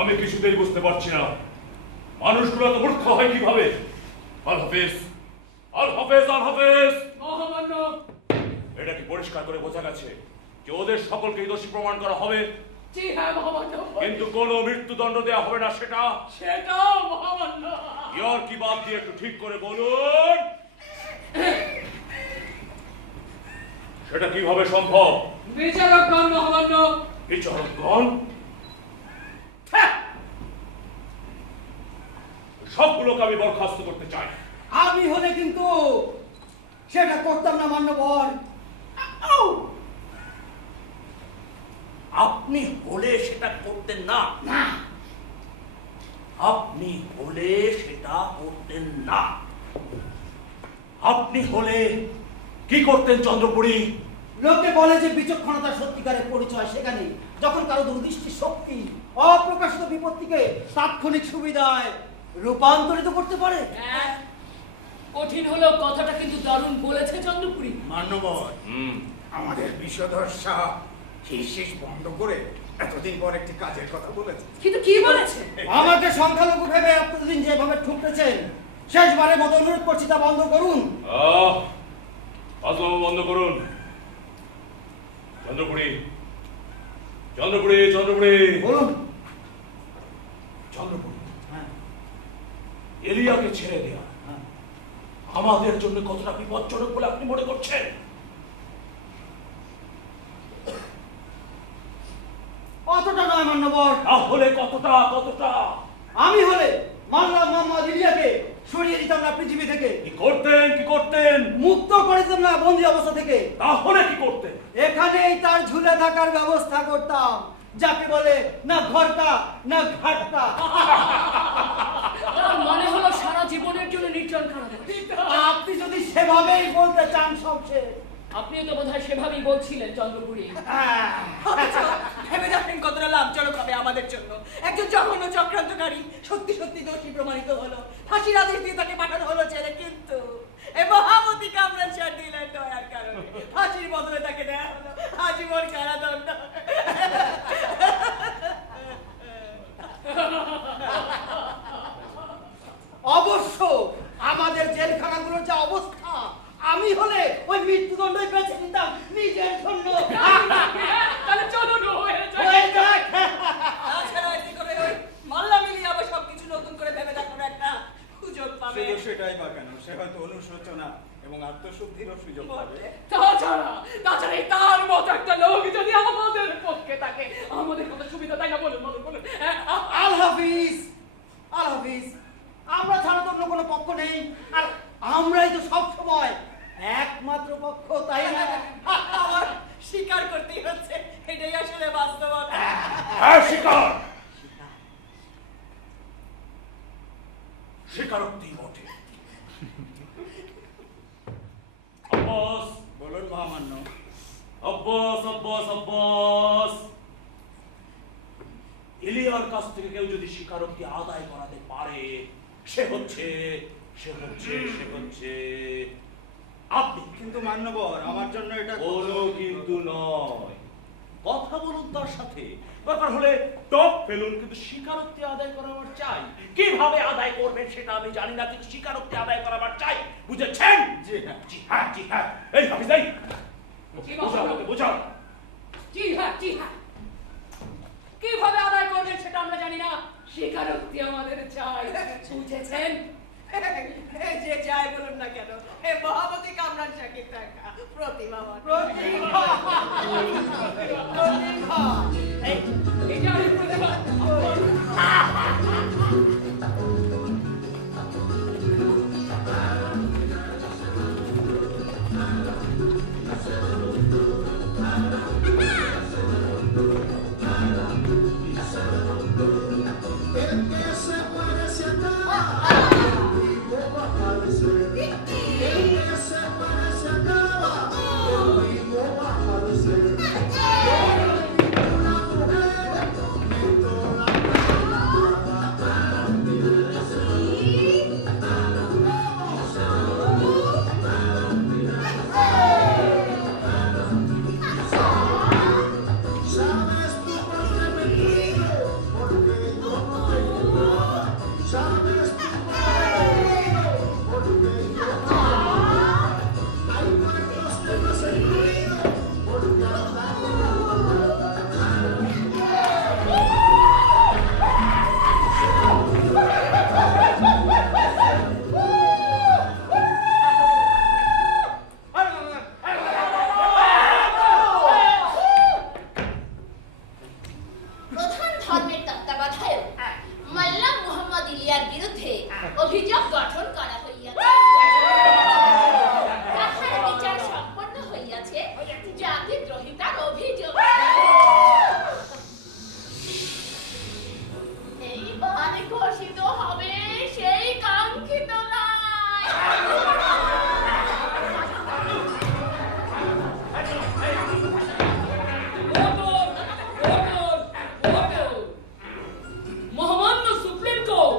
আমি কিছুতেই বুঝতে পারছি না মানুষগুলো তো মূর্খ হয় কিভাবে। আল হাফেজ, আল হাফেজ, আল হাফেজ। মহামান্য, এটা কি পরিষ্কার করে বোঝা গেছে যে ওদের সকলকে দোষী প্রমাণ করা হবে? জি হ্যাঁ মহামান্য, কিন্তু কোনো মৃত্যুদণ্ড দেওয়া হবে না সেটাও মহামান্য। ইয়ার কি বাদ দিয়ে একটু ঠিক করে বলুন, সেটা কিভাবে সম্ভব? বিচারকগণ মহামান্য। বিচারকগণ? সবগুলোকে আমি বরখাস্ত করতে চাই। আমি হলে কিন্তু সেটা করতাম না মান্যবর। আপনি হলে সেটা করতেন না? না, আপনি হলে সেটা করতেন না। আপনি হলে কি করতেন চন্দ্রপুরী? লোকে বলে যে বিচক্ষণতার সত্যিকারের পরিচয় সেখানে যখন কারো দূরদৃষ্টি শক্তি অপ্রকাশিত বিপত্তিকে তাৎক্ষণিক সুবিধায় রূপান্তরিত করতে পারে। হ্যাঁ, কঠিন হলেও কথাটা কিন্তু দারুণ বলেছে চন্দ্রপুরী। মান্যবর, আমাদের বিষধর শাহ শেষ বন্ধ করে এতদিন পর একটি কাজের কথা বলেছে। কিন্তু কি বলেছে? আমাকে সংখ্যালঘু ভেবে এতদিন যেভাবে ঠুকতেছেন, শেষবারের মতো অনুরোধ করছি তা বন্ধ করুন। বন্ধ করুন। চন্দ্রপুরী, চন্দ্রপুরী, চন্দ্রপুরী বলুন। চন্দ্রপুরী, হ্যাঁ, এলিয়াকে ছেড়ে দেয়া হ্যাঁ। আমাদের জন্য কতটা বিপজ্জনক বলে আপনি মনে করছেন? অতটা নয় মান্যবর। তাহলে কতটা? কতটা? আমি হলে মানলাম মোহাম্মদ ইলিয়াকে সরিয়ে দিতাম না পৃথিবী থেকে, কি করতেন? কি করতেন? মুক্ত করে দিতাম না বন্দি অবস্থা থেকে। তাহলে কি করতেন? এখানেই তার ঝুলে থাকার ব্যবস্থা করতাম, যাকে বলে না ঘরকা না ঘাটকা। মনে হলো সারা জীবনের জন্য নির্জন কারাগার। আপনি যদি সেভাবেই বলতে চান সবচেয়ে, আপনিও তো বোধহয় সেভাবেই বলছিলেন চন্দ্রপুরী। ভেবে দেখেন কতটা লাভজনক হবে আমাদের জন্য। একজন জঘন্য চক্রান্তকারী সত্যি সত্যি দোষী প্রমাণিত হলো, ফাঁসির আদেশ দিয়ে তাকে পাঠানো হলো জেলে, কিন্তু এই মহামতি কামরান শাহ দিলেন দয়ার কারণে ফাঁসির বদলে তাকে দেওয়া হলো আজীবন কারাদণ্ড। অবশ্য আমাদের জেলখানাগুলোর যা অবস্থা, আমি হলে ওই মৃত্যুদণ্ডই বেছে নিতাম নিজের জন্য। তাহলে চলুন হয়ে হয়ে যাক। তাছাড়া এতে করে ওই মাল্লা মিলিয়ে আবার সবকিছু নতুন করে ভেবে দেখার একটা সুযোগ পাবে। শুধু সেটাই বা কেন, সে হয়তো অনুশোচনা এবং আত্মশুদ্ধিরও সুযোগ পাবে। তাছাড়া তার মতো একটা লোক যদি আমাদের পক্ষে থাকে, আমাদের কত সুবিধা, তাই না? বলুন বলুন বলুন। আল হাফিজ, আল হাফিজ। আমরা ছাড়া তো অন্য কোনো পক্ষ নেই, আর আমরাই তো সব সময় একমাত্র পক্ষ, তাই না? আমার স্বীকার করতেই হচ্ছে, এটাই আসলে বাস্তবতা। হ্যাঁ, স্বীকার, স্বীকারোক্তি বটে। আব্বাস, বলুন মহামান্য। আব্বাস, আব্বাস, আব্বাস, ইলিয়ার কাছ থেকে কেউ যদি স্বীকারোক্তি আদায় করাতে পারে, সে হচ্ছে আপনি। কিন্তু মান্যবর, আমার জন্য এটা কোনো কিন্তু নয়, কথা বলুন তার সাথে। দরকার হলে টপ ফেলুন, কিন্তু স্বীকারোক্তি আদায় করাবার চাই। কিভাবে আদায় করবেন সেটা আমি জানি না, কিন্তু স্বীকারোক্তি আদায় করাবার চাই, বুঝেছেন? জি হ্যাঁ, জি হ্যাঁ, জি হ্যাঁ। এই হাফিজ, এই বুঝাও। জি হ্যাঁ, জি হ্যাঁ। কিভাবে আদায় করবেন সেটা আমরা জানি না, স্বীকারোক্তি আমাদের চাই, বুঝেছেন? যে যাই বলুন না কেন, এ মহামতি কামরান শাহের টাকা প্রতিমা প্রতিভা, প্রতিভা। এই যে আমি প্রতিভা। খানের তত্ত্বাবধায়ক মাল্লা মুহাম্মদ ইলিয়ার বিরুদ্ধে অভিযোগ গঠন করা হইয়াছে। তাহার বিচার সম্পন্ন হইয়াছে জাতিদ্রোহিতার অভিযোগ। এইবার ঘোষিত হবে সেই কাঙ্ক্ষিত রায়। মহামান্য সুপ্রিম কোর্ট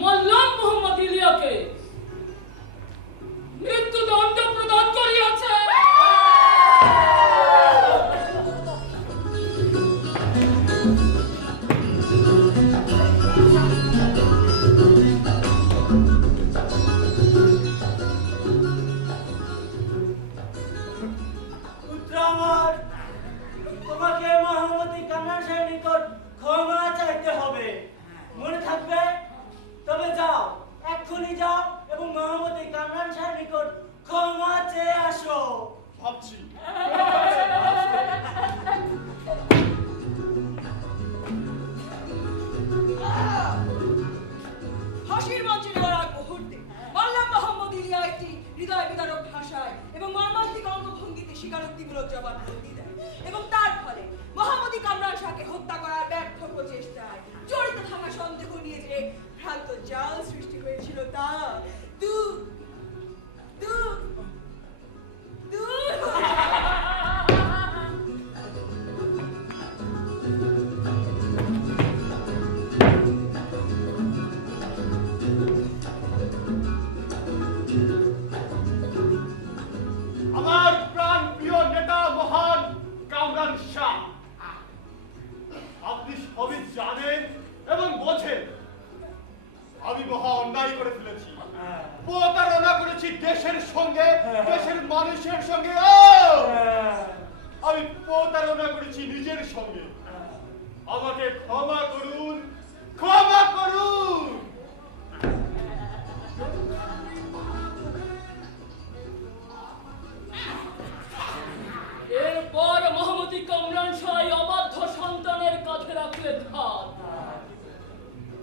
মাল্লাম মুহাম্মদ ইলিয়াকে মৃত্যুদণ্ড প্রদান করিয়াছে। পুত্র আমার, তোমাকে মহামতি কান্নার সাহেবের নিকট ক্ষমা চাইতে হবে, মনে থাকবে? তবে যাও, এক্ষুনি যাও এবং মহামতি কান্নান সাহেবের নিকট ক্ষমা চেয়ে আসো। ভাবছি ফাঁসির মঞ্চে নেওয়ার আগ মুহূর্তে মাল্লাম মোহাম্মদ ইলিয়া একটি হৃদয় বিদারক ভাষায় এবং মর্মান্তিক অঙ্গভঙ্গিতে স্বীকারোক্তিমূলক জবানবন্দি দেয় এবং তার ফলে মোহাম্মদী কামরান শাহকে হত্যা করার ব্যর্থ প্রচেষ্টায় জড়িত থাকা সন্দেহ নিয়ে যে ভ্রান্ত জাল সৃষ্টি হয়েছিল তা দূর দূর দূর আমার প্রাণ প্রিয় নেতা মহান কামরান শাহ, আপনি সবই জানেন এবং বোঝেন আমি মহা অন্যায় করে ফেলেছি, প্রতারণা করেছি দেশের সঙ্গে, দেশের মানুষের সঙ্গে, আমি প্রতারণা করেছি নিজের সঙ্গে। আমাকে ক্ষমা করুন, ক্ষমা করুন। এরপর মহামতি কামরান শাহ অবাধ্য সন্তানের কাছে রাখলেন হাত।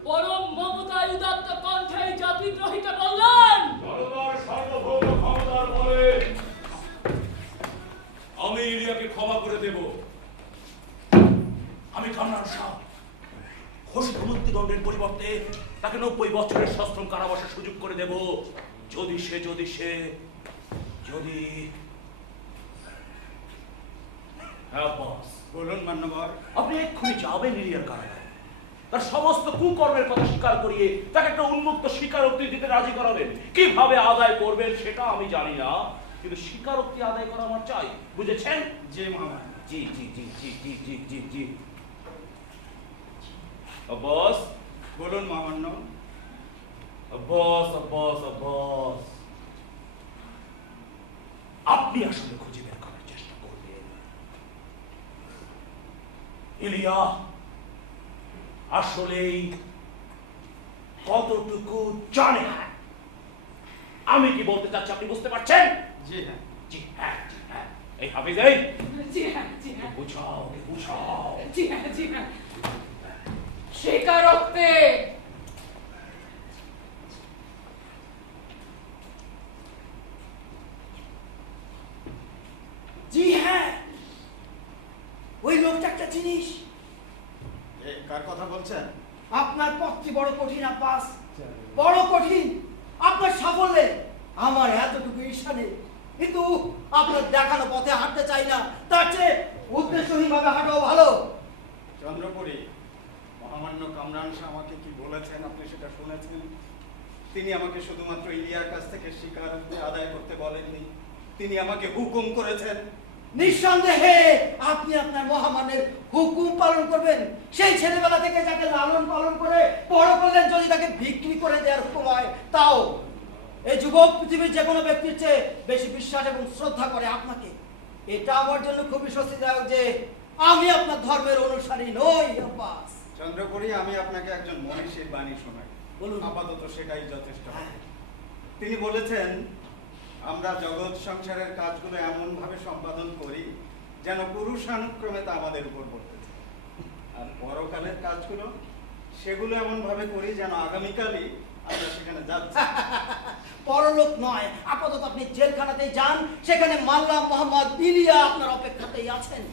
পরম মমতায় উদাত্ত কণ্ঠে জাতিদ্রোহীকে বললেন, জনতার সার্বভৌম ক্ষমতার বলে আমি ইলিয়াকে ক্ষমা করে দেব। আমি কামরান শাহ ঘোষিত মৃত্যুদণ্ডের পরিবর্তে তাকে 90 বছরের সশ্রম কারাবাসের সুযোগ করে দেব, যদি হ্যাঁ বস, বলুন মান্যবর। আপনি এক্ষুনি যাবেন ইলিয়ার কারাগারে, তার সমস্ত কুকর্মের কথা স্বীকার করিয়ে তাকে একটা উন্মুক্ত স্বীকারোক্তি দিতে রাজি করাবেন। কিভাবে আদায় করবেন সেটা আমি জানি না, কিন্তু স্বীকারোক্তি আদায় করা আমার চাই, বুঝেছেন? জি মহামান্য। জি জি জি জি জি জি জি জি বস, বলুন মহামান্য। বস বস বস, আপনি আসলে খুঁজে বের করার চেষ্টা করবেন ইলিয়া আসলেই কতটুকু জানে। আমি কি বলতে চাচ্ছি আপনি বুঝতে পারছেন? জি হ্যাঁ। জি হ্যাঁ, জি হ্যাঁ। এই হাফিজ, এই জি হ্যাঁ, জি হ্যাঁ, বুঝাও বুঝাও। জি হ্যাঁ, জি হ্যাঁ। স্বীকারোক্তি। জি হ্যাঁ, ওই লোকটা একটা জিনিস। কার কথা বলছেন? আপনার পথটি বড় কঠিন আব্বাস, বড় কঠিন। আপনার সাফল্যে আমার এতটুকু ঈর্ষা নেই, কিন্তু আপনার দেখানো পথে হাঁটতে চাই না, তার চেয়ে উদ্দেশ্যহীনভাবে হাঁটাও ভালো। চন্দ্রপুরী, মহামান্য কামরান শাহ আমাকে কি বলেছেন আপনি সেটা শুনেছেন? তিনি আমাকে শুধুমাত্র ইলিয়ার কাছ থেকে স্বীকারোক্তি আদায় করতে বলেননি, তিনি আমাকে হুকুম করেছেন। নিঃসন্দেহে আপনি আপনার মহামানের হুকুম পালন করবেন। সেই ছেলেবেলা থেকে যাকে লালন পালন করে বড় করলেন, যদি তাকে বিক্রি করে দেওয়ার হুকুম হয়, তাও এই যুবক পৃথিবীর যে কোনো ব্যক্তির চেয়ে বেশি বিশ্বাস এবং শ্রদ্ধা করে আপনাকে। এটা আমার জন্য খুবই স্বস্তিদায়ক যে আমি আপনার ধর্মের অনুসারী নই আব্বাস। চন্দ্রপুরী, আমি আপনাকে একজন মনীষীর বাণী শোনাই, বলুন। আপাতত সেটাই যথেষ্ট। তিনি বলেছেন, আমরা জগৎ সংসারের কাজগুলো এমন ভাবে সম্পাদন করি যেন পুরুষানুক্রমে তা আমাদের উপর পড়তেছে। আর পরকালের কাজগুলো সেগুলো এমন ভাবে করি যেন আগামীকালই আমরা সেখানে যাচ্ছি। পরলোক নয়, আপাতত আপনি জেলখানাতেই যান, সেখানে মাল্লা মোহাম্মদ ইলিয়া আপনার অপেক্ষাতেই আছেন।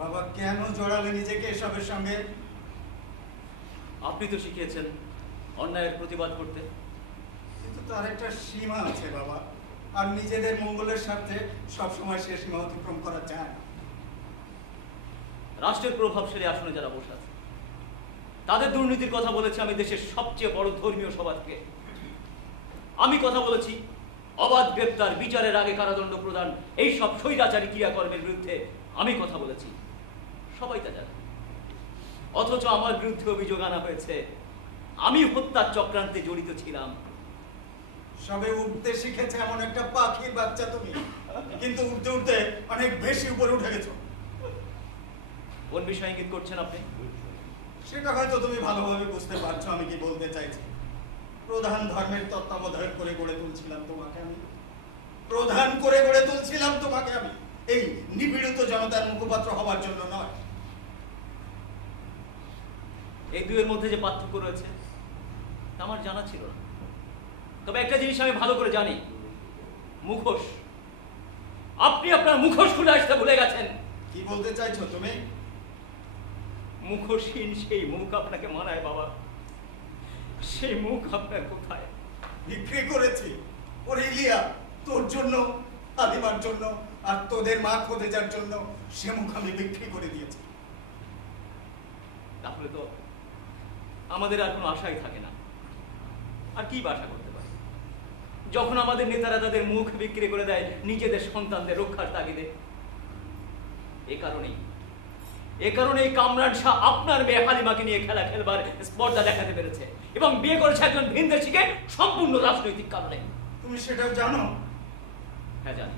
বাবা, কেন জড়ালে নিজেকে এসবের সঙ্গে? আপনি তো শিখিয়েছেন অন্যায়ের প্রতিবাদ করতে। কিন্তু তার একটা সীমা আছে বাবা, আর নিজেদের মঙ্গলের স্বার্থে সবসময় সে সীমা অতিক্রম করা যায় না। রাষ্ট্রের প্রভাবশালী আসনে যারা বসে আছে তাদের দুর্নীতির কথা বলেছি আমি দেশের সবচেয়ে বড় ধর্মীয় সভা থেকে। আমি কথা বলেছি অবাধ গ্রেপ্তার, বিচারের আগে কারাদণ্ড প্রদান, এই সব স্বৈরাচারী ক্রিয়াকর্মের বিরুদ্ধে আমি কথা বলেছি, সবাই তা জানে। অথচ আমার বিরুদ্ধে অভিযোগ আনা হয়েছে আমি হত্যার চক্রান্তে জড়িত ছিলাম। সবে উঠতে শিখেছে এমন একটা পাখির বাচ্চা তুমি, কিন্তু উঠতে উঠতে অনেক বেশি উপরে উঠে গেছো। কোন বিষয়ে ইঙ্গিত করছেন আপনি? সেটা হয়তো তুমি ভালোভাবে বুঝতে পারছো আমি কি বলতে চাইছি। প্রধান ধর্মের তত্ত্বাবধায়ক করে গড়ে তুলছিলাম তোমাকে আমি, প্রধান করে গড়ে তুলছিলাম তোমাকে আমি, এই নিপীড়িত জনতার মুখপাত্র হবার জন্য নয়। এই দুয়ের মধ্যে যে পার্থক্য রয়েছে তা আমার জানা ছিল না। তবে একটা জিনিস আমি ভালো করে জানি, মুখোশ। আপনি আপনার মুখোশ খুলে আসতে ভুলে গেছেন। কি বলতে চাইছো তুমি? মুখোশহীন সেই মুখ আপনাকে মানায় বাবা, সেই মুখ আপনার কোথায়? বিক্রি করেছি ওরে ইলিয়া, তোর জন্য, আদিমার জন্য, আর তোদের মা খোদেজার জন্য সে মুখ আমি বিক্রি করে দিয়েছি। তাহলে তো আমাদের আর কোনো আশাই থাকে না। আর কি আশা করতে পারি যখন আমাদের নেতারা তাদের মুখ বিক্রি করে দেয় নিজেদের সন্তানদের রক্ষার তাগিদে? এ কারণেই কামরান শাহ আপনার মেয়ে হালিমাকে নিয়ে খেলা খেলবার স্পর্ধা দেখাতে পেরেছে এবং বিয়ে করেছে একজন ভিনদেশীকে সম্পূর্ণ রাজনৈতিক কারণে। তুমি সেটাও জানো? হ্যাঁ জানি।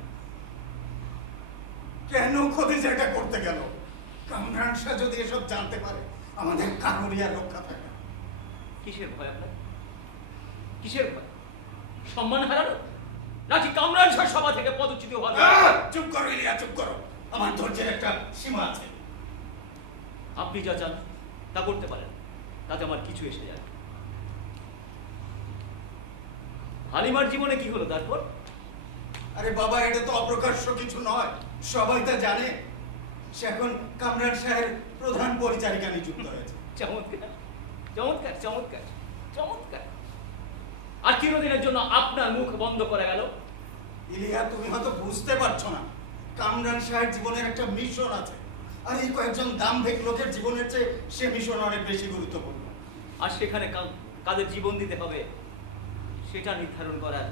কেন খোদেজা এটা করতে গেল? কামরান শাহ যদি এসব জানতে পারে আমাদের কারোরই আর রক্ষা থাকে না। কিসের ভয় আপনার? কিসের ভয়? সম্মান হারানো, নাকি কামরান শাহ সভা থেকে পদচ্যুত হওয়া? চুপ করো ইলিয়া, চুপ করো। আমার ধৈর্যের একটা সীমা আছে। আপনি যা চান তা করতে পারেন, তাতে আমার কিছু এসে যায়। হালিমার জীবনে কি হলো তারপর? আরে বাবা, এটা তো অপ্রকাশ্য কিছু নয়, সবাই তা জানে। সে এখন কামরান শাহের প্রধান পরিচারিকা নিযুক্ত হয়েছে। চমৎকার, চমৎকার, চমৎকার, চমৎকার। আর চিরদিনের জন্য আপনার মুখ বন্ধ করে গেল। ইলিয়া, তুমি হয়তো বুঝতে পারছো না, কামরান শাহের জীবনের একটা মিশন আছে, আর এই কয়েকজন দাম্ভিক লোকের জীবনের চেয়ে সে মিশন অনেক বেশি গুরুত্বপূর্ণ। আর সেখানে কাদের জীবন দিতে হবে সেটা নির্ধারণ করার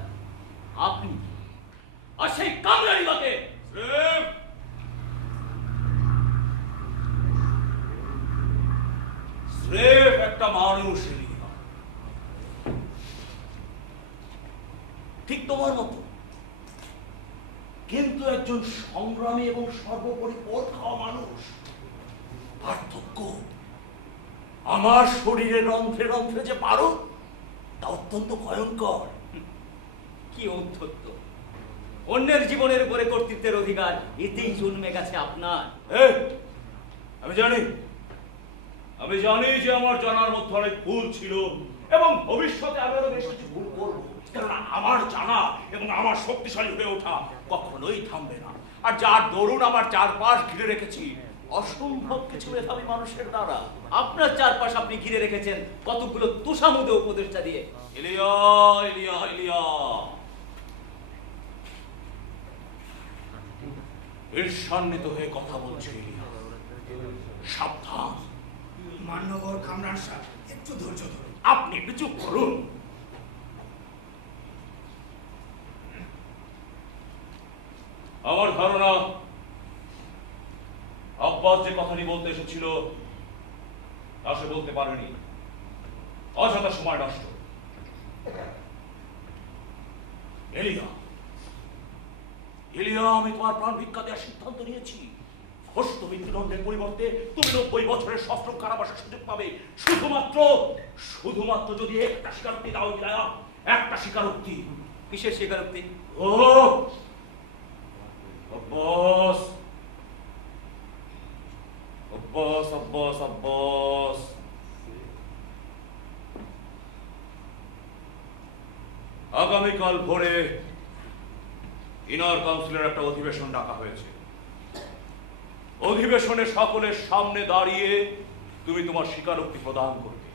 আপনি কে? আর সেই কামরানি বাকে স্রেফ একটা মানুষ এলিয়া, ঠিক তোমার মতো, কিন্তু একজন সংগ্রামী এবং সর্বোপরি পথ খাওয়া মানুষ। পার্থক্য, আমার শরীরে রন্ধ্রে রন্ধ্রে যে পারো তা অত্যন্ত ভয়ঙ্কর। কি ঔদ্ধত্য! অন্যের জীবনের উপরে কর্তৃত্বের অধিকার এতেই জন্মে গেছে আপনার। আমি জানি যে আমার জানার মধ্যে অনেক ভুল ছিল এবং ভবিষ্যতে আমি আরো বেশ কিছু ভুল করবো, কেননা আমার জানা এবং আমার শক্তিশালী হয়ে ওঠা কখনোই থামবে না। আর যার দরুন আমার চারপাশ ঘিরে রেখেছি অসম্ভব কিছু মেধাবী মানুষের দ্বারা। আপনার চারপাশ আপনি ঘিরে রেখেছেন কতগুলো তুষামুদে উপদেষ্টা দিয়ে। ইলিয়া, ইলিয়া, ইলিয়া, ঈর্ষান্বিত হয়ে কথা বলছে ইলিয়া, সাবধান। মান্যবর কামরান শাহ, একটু ধৈর্য ধরুন। আপনি একটু চুপ করুন। আমার ধারণা আব্বাস যে কথাটি বলতে এসেছে ছিল তা সে বলতে পারেনি। অযথা সময় নষ্ট। এলিয়া, এলিয়া, আমি তোমার প্রাণ ভিক্ষা দেওয়ার সিদ্ধান্ত নিয়েছি। ঘোষিত মৃত্যুদণ্ডের পরিবর্তে তুমি 90 বছরের সশ্রম কারাবাসের সুযোগ পাবে, শুধুমাত্র যদি একটা স্বীকারোক্তি দাও ইলিয়া, একটা স্বীকারোক্তি। কিসের স্বীকারোক্তি? ও আব্বাস, আব্বাস, আব্বাস, আব্বাস, আগামীকাল ভোরে ইনার কাউন্সিলের একটা অধিবেশন ডাকা হয়েছে। অধিবেশনে সকলের সামনে দাঁড়িয়ে তুমি তোমার স্বীকারোক্তি প্রদান করবে।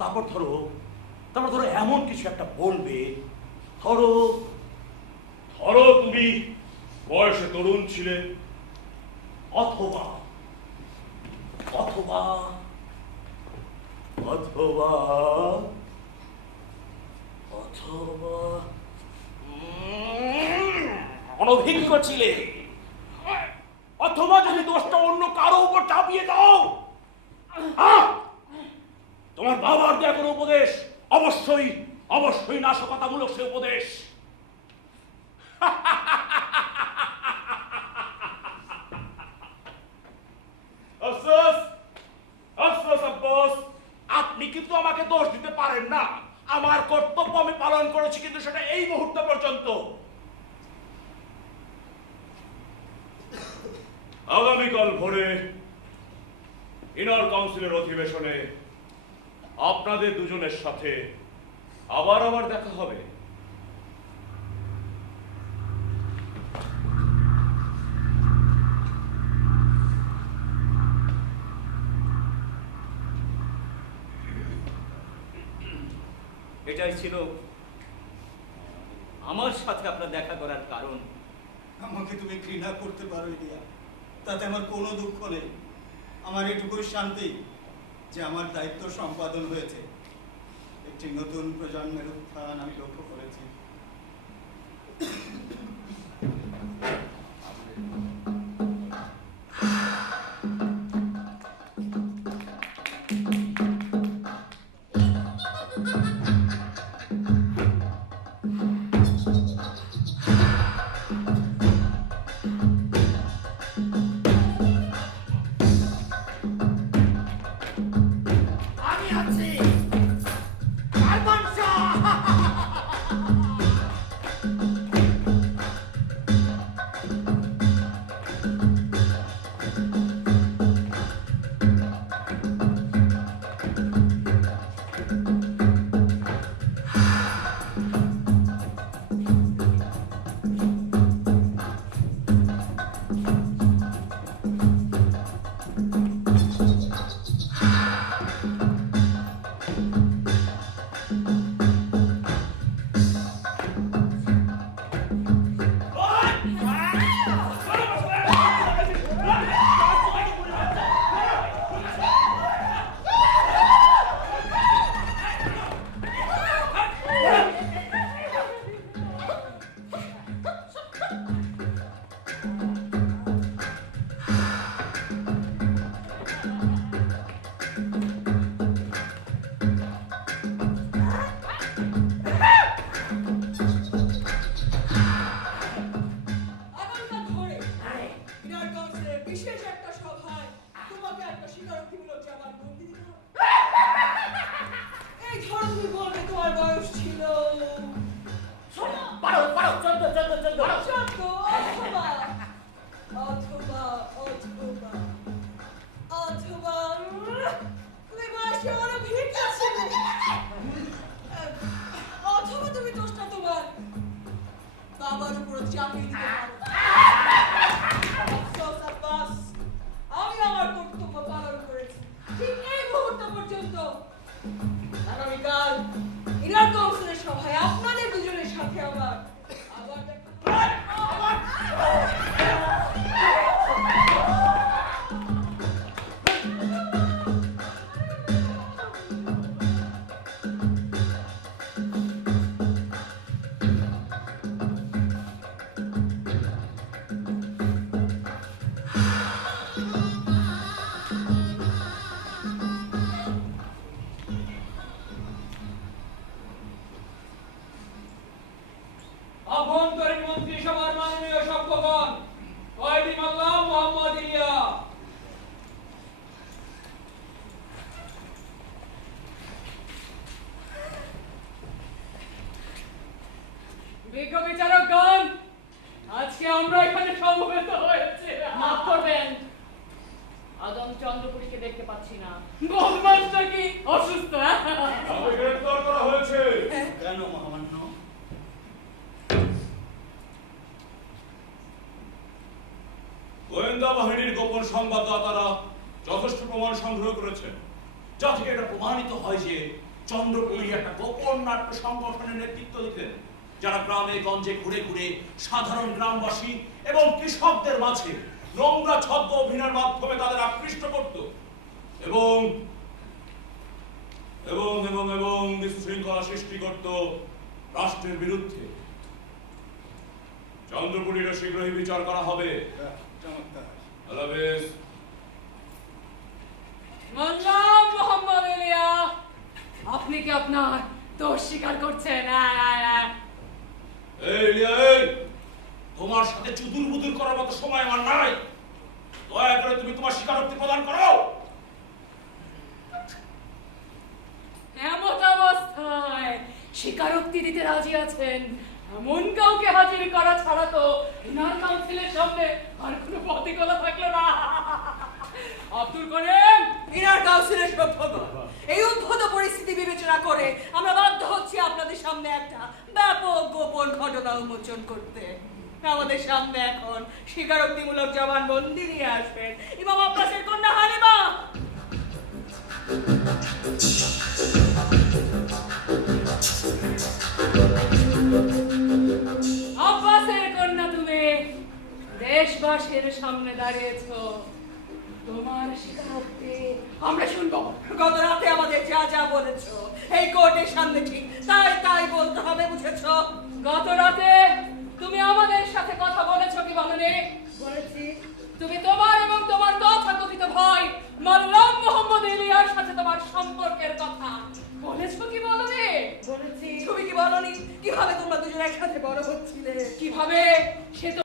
তারপর ধরো এমন কিছু একটা বলবে, ধরো তুমি বয়সে তরুণ ছিলে, অথবা অথবা অথবা অথবা অনভিজ্ঞ ছিলে, অথবা যদি দোষটা অন্য কারো উপর চাপিয়ে দাও। তোমার বাবার দেয়া কোনো উপদেশ অবশ্যই নাশকতামূলক সে উপদেশ। আফসোস, আফসোস আব্বাস, আপনি কিন্তু আমাকে দোষ দিতে পারেন না। আমার কর্তব্য আমি পালন করেছি, কিন্তু সেটা এই মুহূর্ত পর্যন্ত। আগামীকাল ভোরে ইনার কাউন্সিলের অধিবেশনে আপনাদের দুজনের সাথে আবার দেখা হবে। এটাই ছিল আমার সাথে আপনার দেখা করার কারণ। আমাকে তুমি ঘৃণা করতে পারো ইলিয়া, তাতে আমার কোনো দুঃখ নেই। আমার এটুকুই শান্তি যে আমার দায়িত্ব সম্পাদন হয়েছে। একটি নতুন প্রজন্মের উত্থান আমি লক্ষ্য করেছি। আমি আছি, কারবান শাহ। আগামীকাল ভোরে ইনার কাউন্সিলের বিশেষ একটা সভায় তোমাকে একটা স্বীকারোক্তিমূলক জবানবন্দি দিতে হবে। এই ধরো, তুমি বলবে তোমার বয়স ছিল 12, 14, 14, 14। 14 অথবা তুমি বয়সে অনভিজ্ঞ ছিলে, অথবা তুমি দোষটা তোমার বাবার উপর চাপিয়ে দিতে পারো। আফসোস আব্বাস, আমি আমার কর্তব্য পালন করেছি ঠিক এই মুহূর্ত পর্যন্ত। আগামীকাল ইনার কাউন্সিলের সভায় আপনাদের দুজনের সাথে আবার বিজ্ঞ বিচারকগণ, আজকে আমরা এখানে সমবেত হয়েছে। মাফ করবেন, আদম চন্দ্রপুরীকে দেখতে পাচ্ছি না। বদমাসটা কি অসুস্থ? তাকে গ্রেফতার করা হয়েছে। কেন মহামান্য? গোয়েন্দা বাহিনীর গোপন সংবাদদাতারা যথেষ্ট প্রমাণ সংগ্রহ করেছেন, যা থেকে এটা প্রমাণিত হয় যে চন্দ্রপুরী একটা গোপন নাট্য সংগঠনের নেতৃত্ব দিতেন, যারা গ্রামে গঞ্জে ঘুরে ঘুরে সাধারণ গ্রামবাসী এবং কৃষকদের মাঝে নোংরা ছদ্ম অভিনয়ের মাধ্যমে তাদের আকৃষ্ট করত এবং এবং এবং এবং বিশৃঙ্খলা সৃষ্টি করত রাষ্ট্রের বিরুদ্ধে। চন্দ্রপুরীরও শীঘ্রই বিচার করা হবে। চমৎকার। আল্লাহ হাফেজ। মোল্লা মোহাম্মদ ইলিয়া, আপনি কি আপনার দোষ স্বীকার করছেন? এই ইলিয়া, এই তোমার সাথে চুদুর বুদুর করার মতো সময় আমার নাই। দয়া করে তুমি তোমার স্বীকারোক্তি প্রদান করো। এমত অবস্থায় স্বীকারোক্তি দিতে রাজি আছেন এমন কাউকে হাজির করা ছাড়া তো ইনার কাউন্সিলের সামনে আর কোনো পথিকলা থাকলো না। আব্দুল করিম, ইনার কাউন্সিলের সভ্যগণ, এই উদ্ভূত পরিস্থিতি বিবেচনা করে আমরা বাধ্য হচ্ছি আপনাদের সামনে একটা ব্যাপক গোপন ঘটনা উন্মোচন করতে। আমাদের সামনে এখন স্বীকারোক্তিমূলক জবানবন্দি নিয়ে আসবেন ইমাম আব্বাসের কন্যা হালিমা। আব্বাসের কন্যা, তুমি দেশবাসীর সামনে দাঁড়িয়েছো, তোমার স্বীকারোক্তি আমরা শুনবো। গত রাতে আমাদের যা যা বলেছো এই কোর্টের সামনে ঠিক তাই তাই বলতে হবে, বুঝেছো? গত রাতে তুমি আমাদের সাথে কথা বলেছো কি বলনি? বলেছি। তুমি তোমার এবং তোমার তথাকথিত ভাই মাল্লাম মোহাম্মদ ইলিয়ার সাথে তোমার সম্পর্কের কথা বলেছো কি বলনি? বলেছি। তুমি কি বলনি কিভাবে তোমরা দুজন একসাথে বড় হচ্ছিলে? কিভাবে সে তো